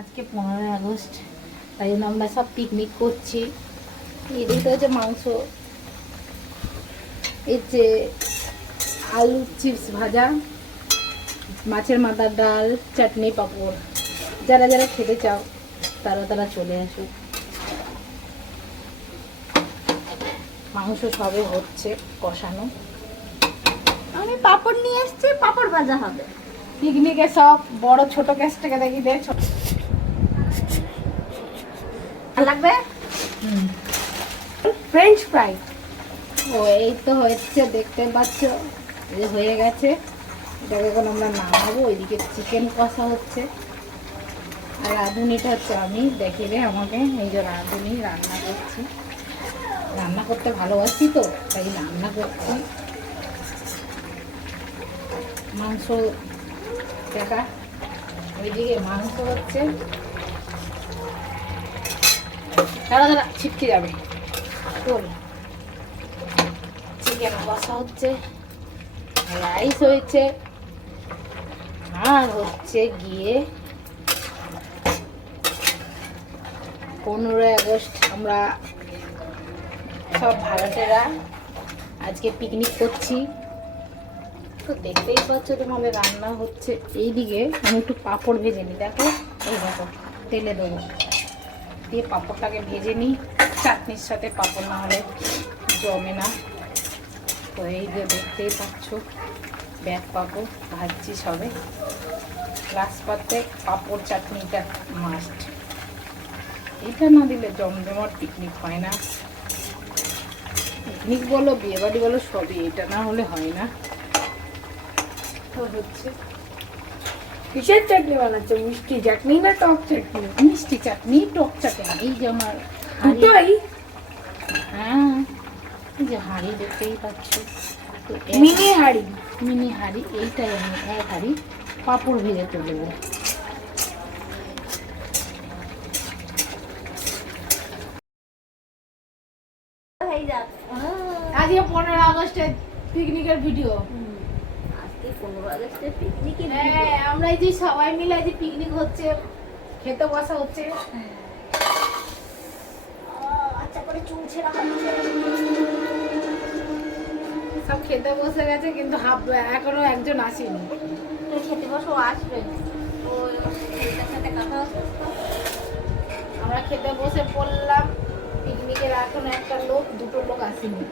আজকে পনেরোই আগস্ট তাই জন্য আমরা সব পিকনিক করছি। এদিকে হচ্ছে মাংস এর যে আলু চিপস ভাজা মাছের মাথার ডাল চাটনি পাঁপড়। যারা যারা খেতে চাও তারা তারা চলে আসুক। মাংস সবে হচ্ছে কষানো। আমি পাপড় নিয়ে এসেছি পাপড় ভাজা হবে। পিকনিকে সব বড় ছোট গ্যাসটাকে দেখি দে ছোট লাগবে? ফ্রেঞ্চ ফ্রাই ও এই তো হচ্ছে দেখতে পাচ্ছ। এই হয়ে গেছে। এটাকে এখন আমরা নামাবো ওইদিকে চিকেন কষা হচ্ছে। আর রাঁধুনিটা হচ্ছে আমি দেখিবে আমাকে। এই যে রাঁধুনি রান্না করছি। রান্না করতে ভালোবাসি তো তাই রান্না করছি। মাংস দেখা। ওইদিকে মাংস হচ্ছে। দাঁড়া দাঁড়া ছিটকে যাবে। তোল চিকেন কষা হচ্ছে। রাইস হয়েছে। আর হচ্ছে গিয়ে পনেরোই আগস্ট আমরা সব ভাড়াটেরা আজকে পিকনিক করছি। তো দেখতেই পাচ্ছ তোমাদের রান্না হচ্ছে। এইদিকে আমি একটু পাঁপড় ভেজে নিই দেখো? এই দেখো তেলে দেবো। দিয়ে পাঁপড়টাকে ভেজে নিই। চাটনির সাথে পাঁপড় না হলে জমে না। তো এই যে দেখতেই পাচ্ছ, ব্যাগ পাঁপড় ভাজছি সবে। লাস্ট পাতে পাঁপড় চাটনিটা মাস্ট এটা না দিলে জমজমাট পিকনিক হয় না। পিকনিক বলো, বিয়েবাড়ি বলো, সবই এটা না হলে হয় না। তো হচ্ছে কিসের চাটনি বানাচ্ছো? মিষ্টি চাটনি না টক চাটনি? মিষ্টি চাটনি টক চাটনি। এই যে আমার দুটোই? হ্যাঁ এই যে হাঁড়ি দেখতেই পাচ্ছ। মিনি হাড়ি? মিনি হাঁড়ি এইটাই আমি এক হাঁড়ি পাঁপড় ভেজে যাক আজকে পনেরো আগস্টের পিকনিকের ভিডিও আজকে পনেরো আগস্টে পিকনিকে হ্যাঁ। আমরা এই যে সবাই মিলে যে পিকনিক হচ্ছে খেতে বসা হচ্ছে। আচ্ছা করে চুল ছেঁড়া সব খেতে বসে গেছে কিন্তু হাফ এখনও একজন আসেনি। তো খেতে বসো আসবে। সাথে কথা আমরা খেতে বসে পড়লাম। পিকনিকের এখনও একটা লোক দুটো লোক আসেনি।